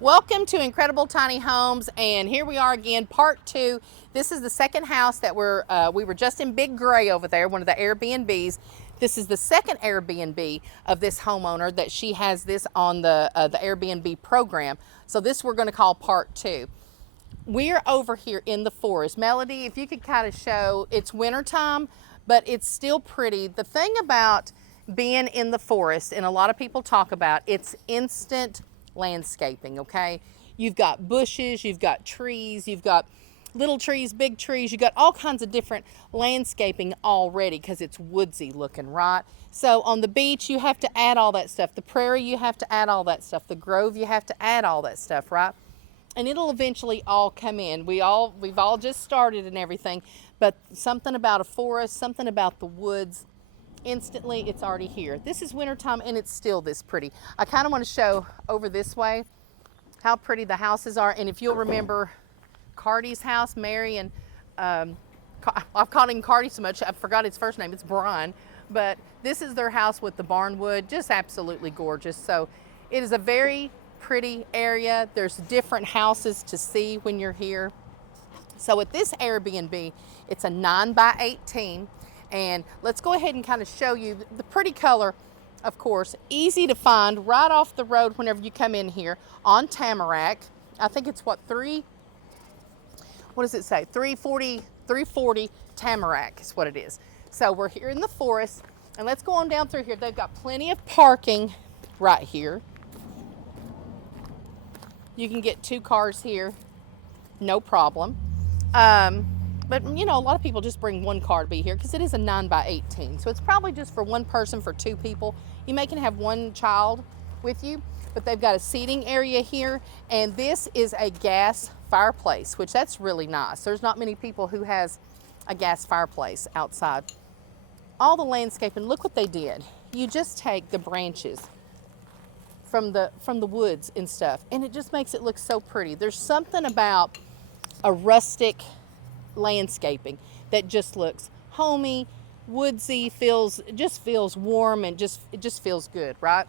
Welcome to Incredible Tiny Homes, and here we are again, part two. This is the second house that we were just in Big Gray over there, one of the Airbnbs. This is the second Airbnb of this homeowner that she has this on the Airbnb program. So this we're going to call part two. We're over here in the forest. Melody, if you could kind of show, it's wintertime, but it's still pretty. The thing about being in the forest, and a lot of people talk about, it's instant landscaping, okay? You've got bushes, you've got trees, you've got little trees, big trees, you've got all kinds of different landscaping already because it's woodsy looking, right? So on the beach, you have to add all that stuff. The prairie, you have to add all that stuff. The grove, you have to add all that stuff, right? And it'll eventually all come in. We've all just started and everything, but something about a forest, something about the woods, instantly it's already here. This is wintertime and it's still this pretty. I kind of want to show over this way how pretty the houses are. And if you'll remember Cardi's house, Mary and I've called him Cardi so much I forgot his first name. It's Brian, but this is their house with the barnwood, just absolutely gorgeous. So it is a very pretty area. There's different houses to see when you're here. So at this Airbnb, it's a 9x18. And let's go ahead and kind of show you the pretty color, of course, easy to find right off the road whenever you come in here on Tamarack. I think it's what does it say? 340 Tamarack is what it is. So we're here in the forest, and let's go on down through here. They've got plenty of parking right here. You can get 2 cars here, no problem. But you know, a lot of people just bring 1 car to be here because it is a 9x18. So it's probably just for 1 person, for 2 people. You may can have 1 child with you, but they've got a seating area here. And this is a gas fireplace, which that's really nice. There's not many people who has a gas fireplace outside. All the landscaping, look what they did. You just take the branches from the woods and stuff, and it just makes it look so pretty. There's something about a rustic landscaping that just looks homey, woodsy, just feels warm, and it just feels good, right?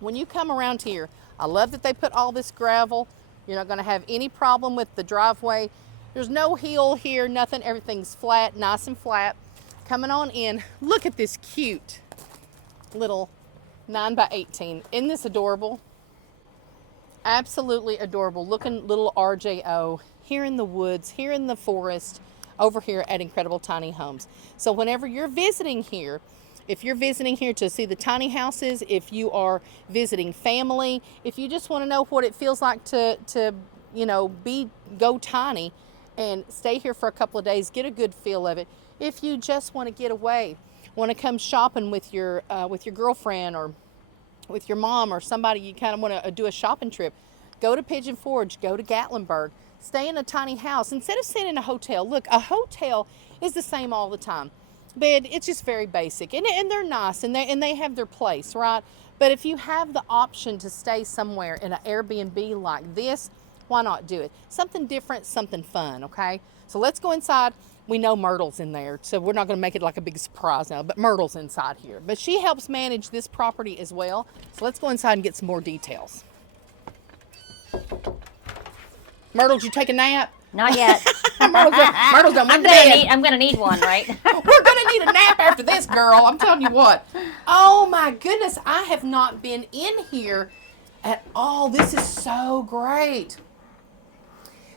When you come around here, I love that they put all this gravel. You're not going to have any problem with the driveway. There's no hill here, nothing. Everything's flat, nice and flat. Coming on in, look at this cute little 9x18. Isn't this adorable? Absolutely adorable looking little RJO here in the woods, here in the forest, over here at Incredible Tiny Homes. So whenever you're visiting here, if you're visiting here to see the tiny houses, if you are visiting family, if you just want to know what it feels like to you know, go tiny and stay here for a couple of days, get a good feel of it. If you just want to get away, want to come shopping with your girlfriend or with your mom or somebody, you kind of want to do a shopping trip, go to Pigeon Forge, go to Gatlinburg, stay in a tiny house instead of staying in a hotel. Look, a hotel is the same all the time, but it's just very basic, and they're nice, and they have their place, right? But if you have the option to stay somewhere in an Airbnb like this, why not do it? Something different, something fun, okay? So let's go inside. We know Myrtle's in there, so we're not going to make it like a big surprise now, but Myrtle's inside here. But she helps manage this property as well. So let's go inside and get some more details. Myrtle, did you take a nap? Not yet. Myrtle's done went to bed. I'm gonna need one, right? We're gonna need a nap after this, girl. I'm telling you what. Oh my goodness, I have not been in here at all. This is so great.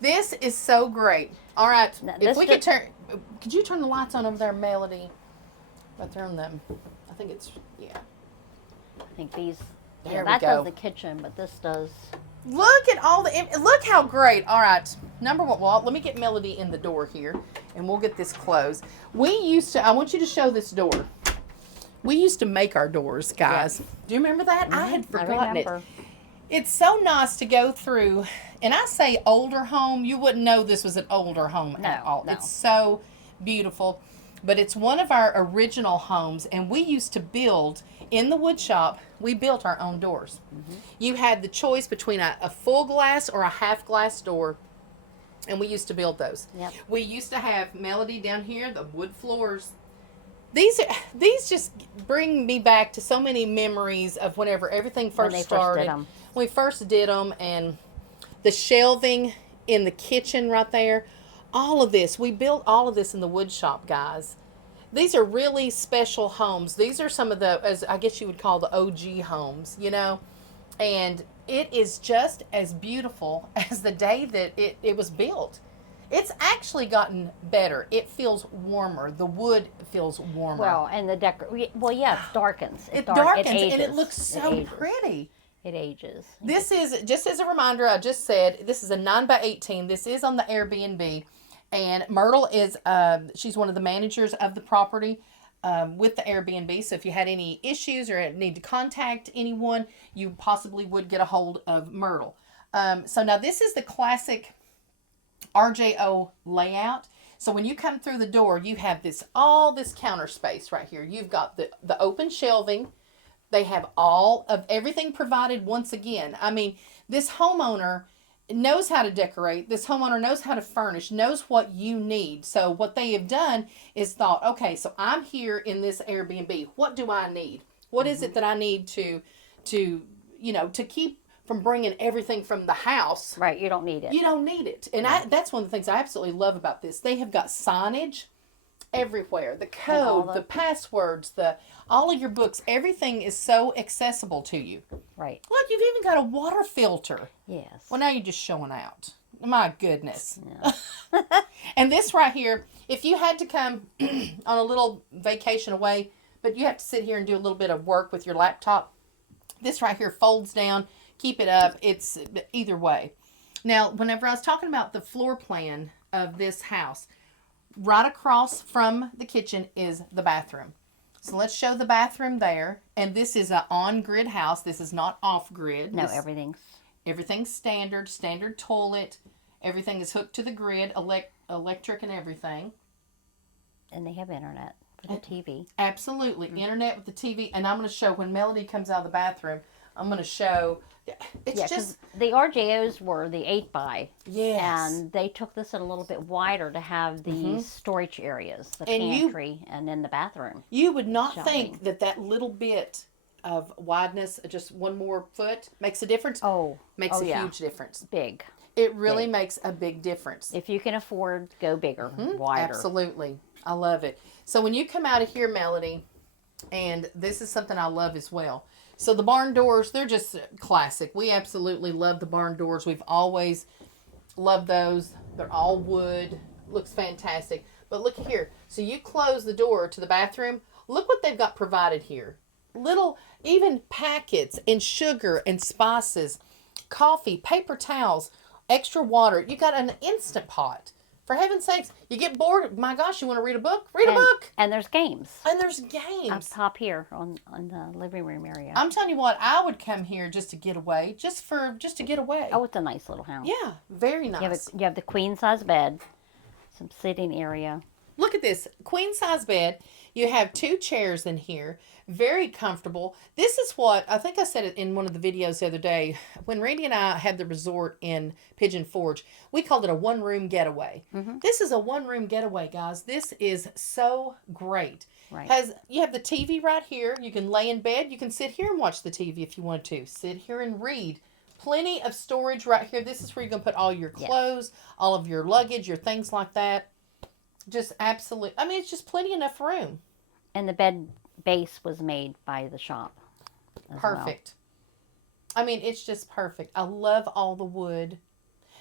This is so great. All right, Now, if we could could you turn the lights on over there, Melody? Right there on them. I think it's, yeah. I think these. There we that go. does the kitchen, but this does. Look at all look how great. All right, number one, well, let me get Melody in the door here, and we'll get this closed. I want you to show this door. We used to make our doors, guys. Yes. Do you remember that? I had forgotten it. remember. It's so nice to go through, and I say older home, you wouldn't know this was an older home at all. No. It's so beautiful, but it's one of our original homes, and we used to build, in the wood shop, we built our own doors. Mm-hmm. You had the choice between a full glass or a half glass door, and we used to build those. Yep. We used to have Melody down here, the wood floors. These just bring me back to so many memories of whenever everything When they first first did started. 'em. we first did them, and the shelving in the kitchen right there, all of this, we built all of this in the wood shop, guys. These are really special homes. These are some of the, as I guess you would call the OG homes, you know, and it is just as beautiful as the day that it was built. It's actually gotten better. It feels warmer. The wood feels warmer. Well, and the well, yeah, it darkens. It darkens, ages. and it looks so pretty. It ages. This is, just as a reminder, I just said, this is a 9x18. This is on the Airbnb. And Myrtle is, she's one of the managers of the property with the Airbnb. So if you had any issues or need to contact anyone, you possibly would get a hold of Myrtle. So now this is the classic RJO layout. So when you come through the door, you have all this counter space right here. You've got the open shelving. They have all of everything provided once again. I mean, this homeowner knows how to decorate. This homeowner knows how to furnish, knows what you need. So what they have done is thought, okay, so I'm here in this Airbnb. What do I need? What is it that I need to keep from bringing everything from the house? Right, you don't need it. You don't need it. And that's one of the things I absolutely love about this. They have got signage everywhere. The code, the passwords, all of your books, everything is so accessible to you. Right. Look, you've even got a water filter. Yes. Well, now you're just showing out. My goodness. Yeah. And this right here, if you had to come on a little vacation away, but you have to sit here and do a little bit of work with your laptop, this right here folds down, keep it up. It's either way. Now, whenever I was talking about the floor plan of this house, right across from the kitchen is the bathroom. So let's show the bathroom there. And this is an on-grid house. This is not off-grid. No, everything's standard toilet. Everything is hooked to the grid, electric and everything. And they have internet for the TV. Absolutely. Mm-hmm. Internet with the TV. And I'm going to show when Melody comes out of the bathroom, I'm going to show. It's just the RJOs were the 8x. Yes. And they took this a little bit wider to have the storage areas, the pantry, and then the bathroom. You would not think that little bit of wideness, just one more foot, makes a difference. Makes a huge difference. Big. It really makes a big difference. If you can afford, go bigger, wider. Absolutely. I love it. So when you come out of here, Melody, and this is something I love as well. So the barn doors, they're just classic. We absolutely love the barn doors. We've always loved those. They're all wood. Looks fantastic. But look here. So you close the door to the bathroom. Look what they've got provided here. Little, even packets and sugar and spices, coffee, paper towels, extra water. You got an Instant Pot. For heaven's sakes, you get bored. My gosh, you want to read a book? Read a book. And there's games. And there's games. Up top here on the living room area. I'm telling you what, I would come here just to get away. Just to get away. Oh, it's a nice little house. Yeah, very nice. You have the queen size bed, some sitting area. Look at this. Queen size bed. You have 2 chairs in here. Very comfortable. This is what, I think I said it in one of the videos the other day. When Randy and I had the resort in Pigeon Forge, we called it a one-room getaway. Mm-hmm. This is a one-room getaway, guys. This is so great. Right. You have the TV right here. You can lay in bed. You can sit here and watch the TV if you want to. Sit here and read. Plenty of storage right here. This is where you're going to put all your clothes, all of your luggage, your things like that. Just absolute. I mean, it's just plenty enough room. And the bed base was made by the shop. Perfect. Well. I mean, it's just perfect. I love all the wood.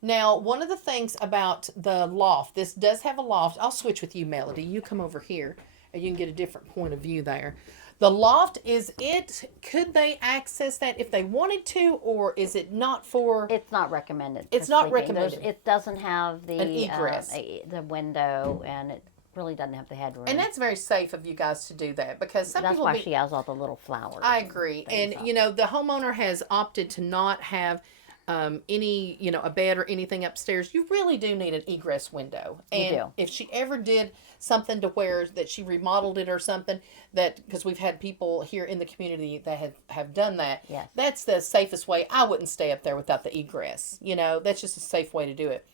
Now, one of the things about the loft, this does have a loft. I'll switch with you, Melody. You come over here and you can get a different point of view there. The loft, could they access that if they wanted to, or is it not for? It's not recommended. It's not recommended. It doesn't have an egress. The window, and it really doesn't have the headroom. And that's very safe of you guys to do that, because that's why she has all the little flowers. I agree. And the homeowner has opted to not have any, a bed or anything upstairs. You really do need an egress window. And you do. If she ever did something to where that she remodeled it or something, because we've had people here in the community that have done that. Yes. That's the safest way. I wouldn't stay up there without the egress. That's just a safe way to do it.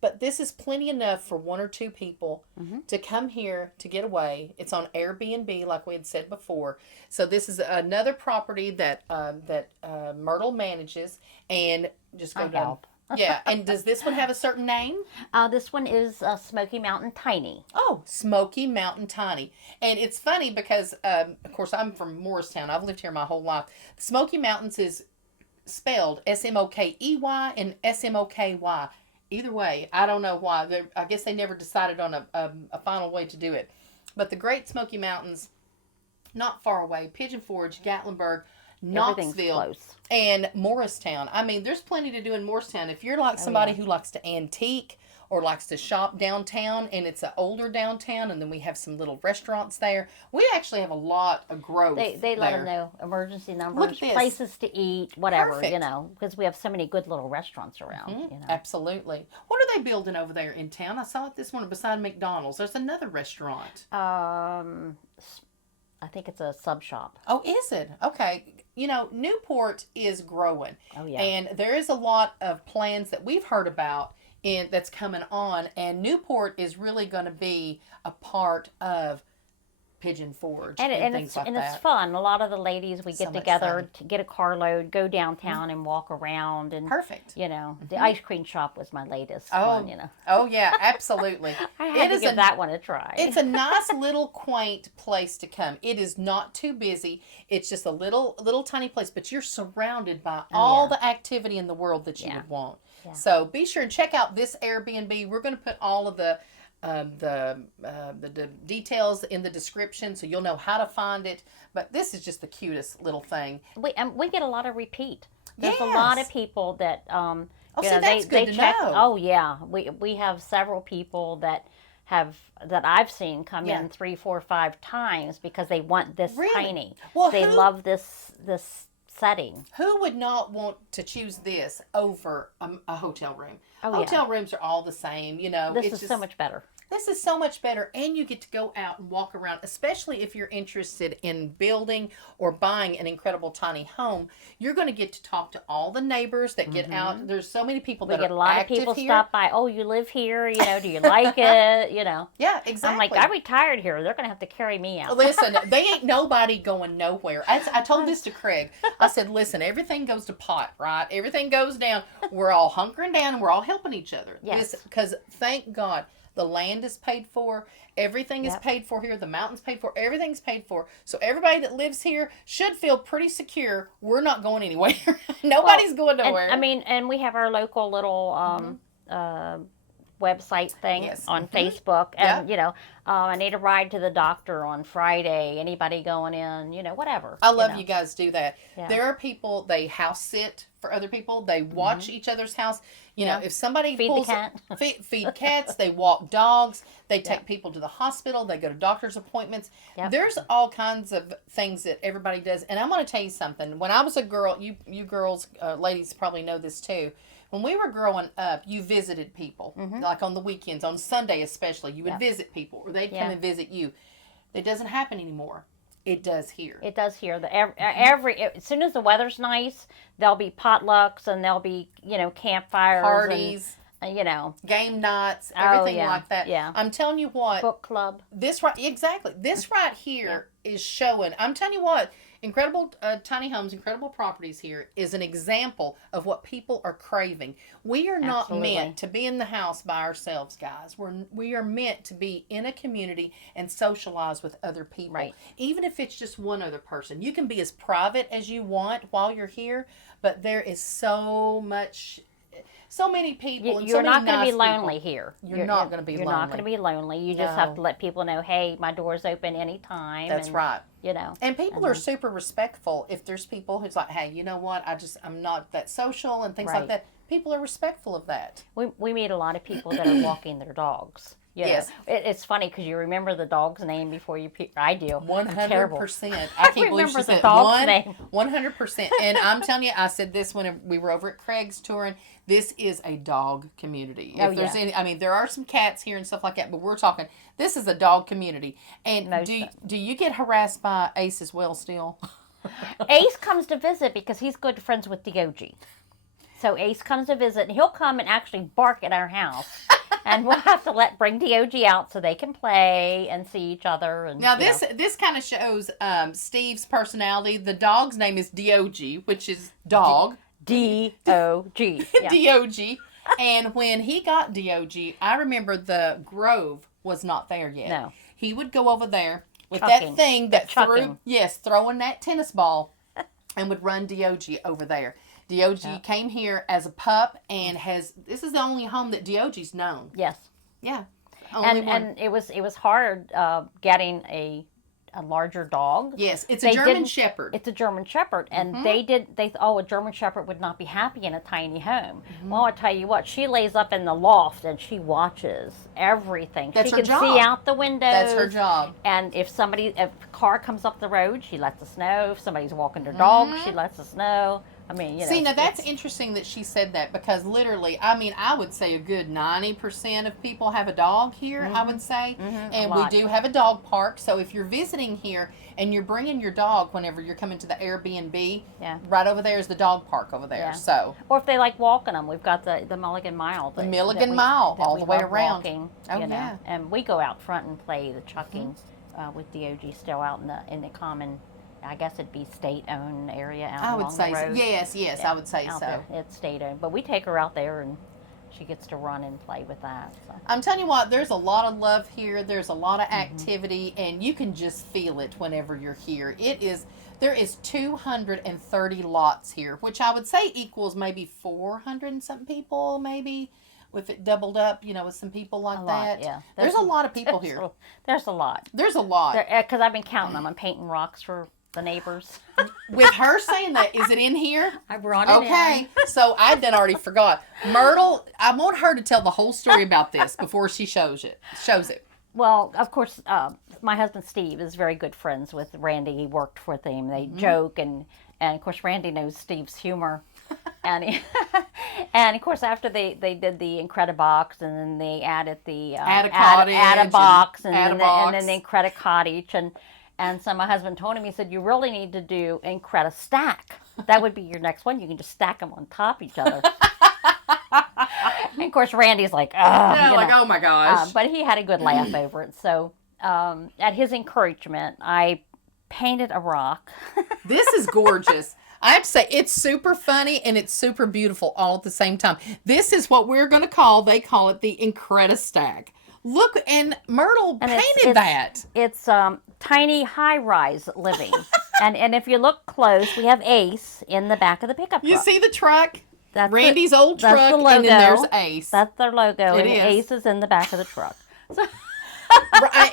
But this is plenty enough for one or two people Mm-hmm. to come here to get away. It's on Airbnb, like we had said before. So this is another property that Myrtle manages, and just go I down. help. Yeah, and does this one have a certain name? This one is Smoky Mountain Tiny. Oh, Smoky Mountain Tiny. And it's funny because, of course, I'm from Morristown. I've lived here my whole life. Smoky Mountains is spelled Smokey and Smoky. Either way, I don't know why. I guess they never decided on a final way to do it. But the Great Smoky Mountains, not far away, Pigeon Forge, Gatlinburg, Knoxville, and Morristown. I mean, there's plenty to do in Morristown. If you're like somebody who likes to antique or likes to shop downtown, and it's an older downtown, and then we have some little restaurants there. We actually have a lot of growth. They let them know emergency numbers, places to eat, whatever. Perfect. You know, because we have so many good little restaurants around. Mm-hmm. You know. Absolutely. What are they building over there in town? I saw it this one beside McDonald's. There's another restaurant. I think it's a sub shop. Oh, is it? Okay. You know, Newport is growing. Oh yeah. And there is a lot of plans that we've heard about that's coming on, and Newport is really going to be a part of Pigeon Forge and things like that. It's fun. A lot of the ladies, we get together to get a carload, go downtown and walk around. And perfect. You know, the ice cream shop was my latest one, you know. Oh, yeah, absolutely. I had to give that one a try. It's a nice little quaint place to come. It is not too busy. It's just a little tiny place, but you're surrounded by all the activity in the world that you would want. Yeah. So be sure and check out this Airbnb. We're going to put all of the details in the description, so you'll know how to find it. But this is just the cutest little thing. We get a lot a repeat. There's a lot of people that that's good to know. Oh yeah, we have several people that I've seen come in 3, 4, 5 times because they want this tiny. Well, they love this setting. Who would not want to choose this over a hotel room? Oh, hotel rooms are all the same, you know. This is so much better. This is so much better, and you get to go out and walk around, especially if you're interested in building or buying an incredible tiny home. You're going to get to talk to all the neighbors that get out. There's so many people that are active here. We get a lot of people stop by. Oh, you live here? You know, do you like it? You know. Yeah, exactly. I'm like, I retired here. They're going to have to carry me out. Listen, they ain't nobody going nowhere. I told this to Craig. I said, listen, everything goes to pot, right? Everything goes down. We're all hunkering down, and we're all helping each other. Yes. Because thank God, the land is paid for. Everything is paid for here. The mountain's paid for. Everything's paid for. So everybody that lives here should feel pretty secure. We're not going anywhere. Nobody's going nowhere. And we have our local little website thing on Facebook. And, you know, I need a ride to the doctor on Friday. Anybody going in, you know, whatever. I love you guys do that. Yeah. There are people, they house sit for other people. They watch each other's house. You know, if somebody feed pulls... the cat. feed cats. They walk dogs. They take people to the hospital. They go to doctor's appointments. Yep. There's all kinds of things that everybody does. And I'm going to tell you something. When I was a girl, you girls, ladies probably know this too. When we were growing up, you visited people. Like on the weekends, on Sunday especially, you would visit people, or they'd come and visit you. It doesn't happen anymore. It does here. It does here. As soon as the weather's nice, there'll be potlucks and there'll be, you know, campfires, parties, and, you know, game nights, everything like that. Yeah. I'm telling you what. Book club. This right here is showing. I'm telling you what. Incredible Tiny Homes, Incredible Properties here is an example of what people are craving. We are not meant to be in the house by ourselves, guys. We are meant to be in a community and socialize with other people. Right. Even if it's just one other person. You can be as private as you want while you're here, but there is so many people. You're not going to be lonely here. You're not going to be lonely. You're not going to be lonely. You just have to let people know, hey, my door's open anytime. That's right. You know. And people are super respectful. If there's people who's like, hey, you know what? I'm not that social and things like that. People are respectful of that. We meet a lot of people that are walking their dogs. Yes. It's funny because you remember the dog's name before you I do. 100%. I can't believe she said 100%. And I'm telling you, I said this when we were over at Craig's touring. This is a dog community. If there's any, there are some cats here and stuff like that, but we're talking, this is a dog community. And do you get harassed by Ace as well still? Ace comes to visit because he's good friends with Diogi. So Ace comes to visit, and he'll come and actually bark at our house. And we'll have to bring Dog out so they can play and see each other. And now this kind of shows Steve's personality. The dog's name is Dog, which is dog. D-O-G. Yeah. Dog. And when he got Dog, I remember the Grove was not there yet. No. He would go over there with Chucking. that thing that Chucking. throwing that tennis ball, and would run Dog over there. Dog came here as a pup, and this is the only home that Dog's known. Yes. Yeah. And it was hard getting a larger dog. Yes, it's a German Shepherd. It's a German Shepherd, and they thought, a German Shepherd would not be happy in a tiny home. Well, I tell you what, she lays up in the loft and she watches everything. That's she her can job. see out the windows. That's her job. And if a car comes up the road, she lets us know. If somebody's walking their dog, she lets us know. I mean, See, now that's interesting that she said that, because literally, I mean, I would say a good 90% of people have a dog here, I would say. And we do have a dog park. So if you're visiting here and you're bringing your dog whenever you're coming to the Airbnb, right over there is the dog park over there. Yeah. So, or if they like walking them, we've got the Mulligan Mile. The Mulligan Mile, all the way around. Walking, oh, yeah. And we go out front and play the chucking with Dog still out in the common, I guess it'd be state-owned area out along the road. I would say so. Yes, I would say so. There. It's state-owned. But we take her out there, and she gets to run and play with that. So. I'm telling you what, there's a lot of love here. There's a lot of activity, and you can just feel it whenever you're here. There is 230 lots here, which I would say equals maybe 400 and something people, maybe. With it doubled up, with some people like that. Yeah. There's a lot of people here. There's a lot. There's a lot. Because I've been counting them. I'm painting rocks for the neighbors. With her saying that, is it in here? I brought it in. Okay, so I then already forgot. Myrtle, I want her to tell the whole story about this before she shows it. Well, of course, my husband Steve is very good friends with Randy. He worked with him. They joke, and of course, Randy knows Steve's humor. And and of course, after they did the Incredibox, and then they added the add a box, and then the Incredi Cottage, and so my husband told him, he said, you really need to do Incredi Stack. That would be your next one. You can just stack them on top of each other. And of course, Randy's like, oh my gosh. But he had a good laugh over it. So at his encouragement, I painted a rock. This is gorgeous. I have to say, it's super funny and it's super beautiful all at the same time. This is what we're going to they call it the Incredi Stack. Look, and Myrtle painted that. It's tiny high-rise living. and if you look close, we have Ace in the back of the pickup truck. You see the truck? That's Randy's old truck, the logo. And then there's Ace. That's their logo, and Ace is in the back of the truck. So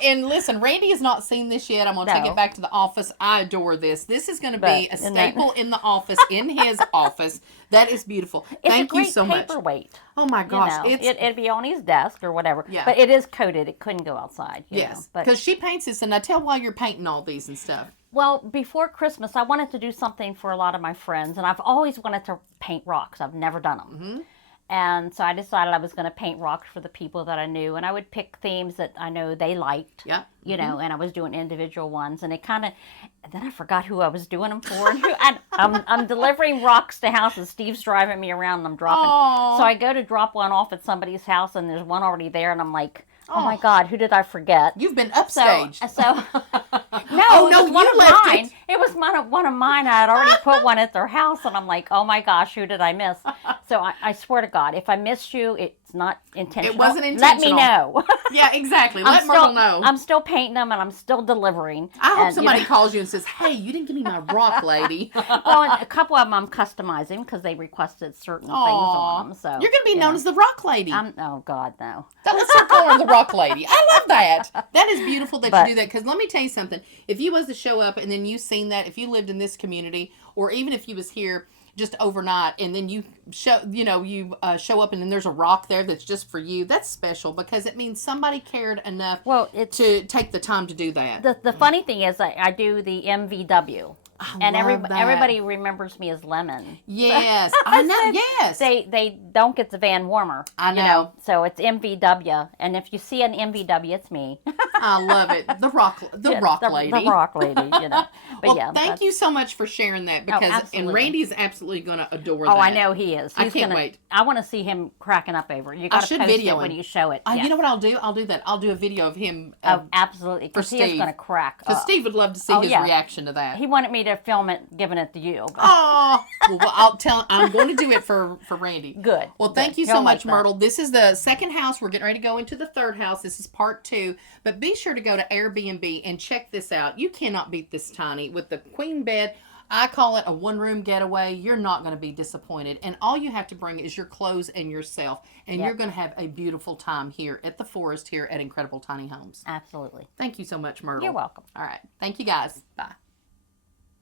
and listen, Randy has not seen this yet. I'm going to take it back to the office. I adore this. This is going to be a staple in the office, in his office. That is beautiful. Thank you so much. It's a great paperweight. Oh my gosh. It'd be on his desk or whatever. Yeah. But it is coated. It couldn't go outside. Yes. Because she paints this, and I tell why you're painting all these and stuff. Well, before Christmas, I wanted to do something for a lot of my friends, and I've always wanted to paint rocks. I've never done them. And so I decided I was going to paint rocks for the people that I knew, and I would pick themes that I know they liked, and I was doing individual ones, and then I forgot who I was doing them for, and I'm delivering rocks to houses. Steve's driving me around, and I'm dropping. Aww. So I go to drop one off at somebody's house, and there's one already there, and I'm like, oh my God, who did I forget? You've been upstaged. So no, it was one of mine. It was one of mine. I had already put one at their house, and I'm like, oh my gosh, who did I miss? So I swear to God, if I missed you, it's not intentional. It wasn't intentional. Let me know. Yeah, exactly. Let Myrtle know. I'm still painting them, and I'm still delivering. I hope somebody calls you and says, hey, you didn't give me my rock, lady. Well, a couple of them I'm customizing because they requested certain things on them. So you're going to be known as the rock lady. Oh, God, no. Let's start calling her the rock lady. I love that. That is beautiful that you do that, because let me tell you something. If you was to show up and then you seen that, if you lived in this community, or even if you was here just overnight, and then you show up and then there's a rock there that's just for you, that's special, because it means somebody cared enough to take the time to do that. The funny thing is I do the MVW. And everybody remembers me as Lemon. Yes, I know. Yes, they don't get the van warmer. I know. So it's MVW, and if you see an MVW, it's me. I love it. The rock lady. The rock lady, you know. But Well, yeah, thank you so much for sharing that because and absolutely. Randy is absolutely going to adore Oh, that. I know he is. I can't wait. I want to see him cracking up over it. You got to should post video it when him. you show it. You know what I'll do? I'll do that. I'll do a video of him. Oh, absolutely. For Because he is Steve. going to crack up. Because Steve would love to see his reaction to that. He wanted me to film it, giving it to you. Oh, well, I'm going to do it for Randy. Good. Well, thank you He'll so much, like that. Myrtle. This is the second house. We're getting ready to go into the third house. This is part 2. But be sure to go to Airbnb and check this out. You cannot beat this tiny with the queen bed. I call it a one-room getaway. You're not going to be disappointed. And all you have to bring is your clothes and yourself. And you're going to have a beautiful time here at the forest here at Incredible Tiny Homes. Absolutely. Thank you so much, Myrtle. You're welcome. All right. Thank you, guys. Bye.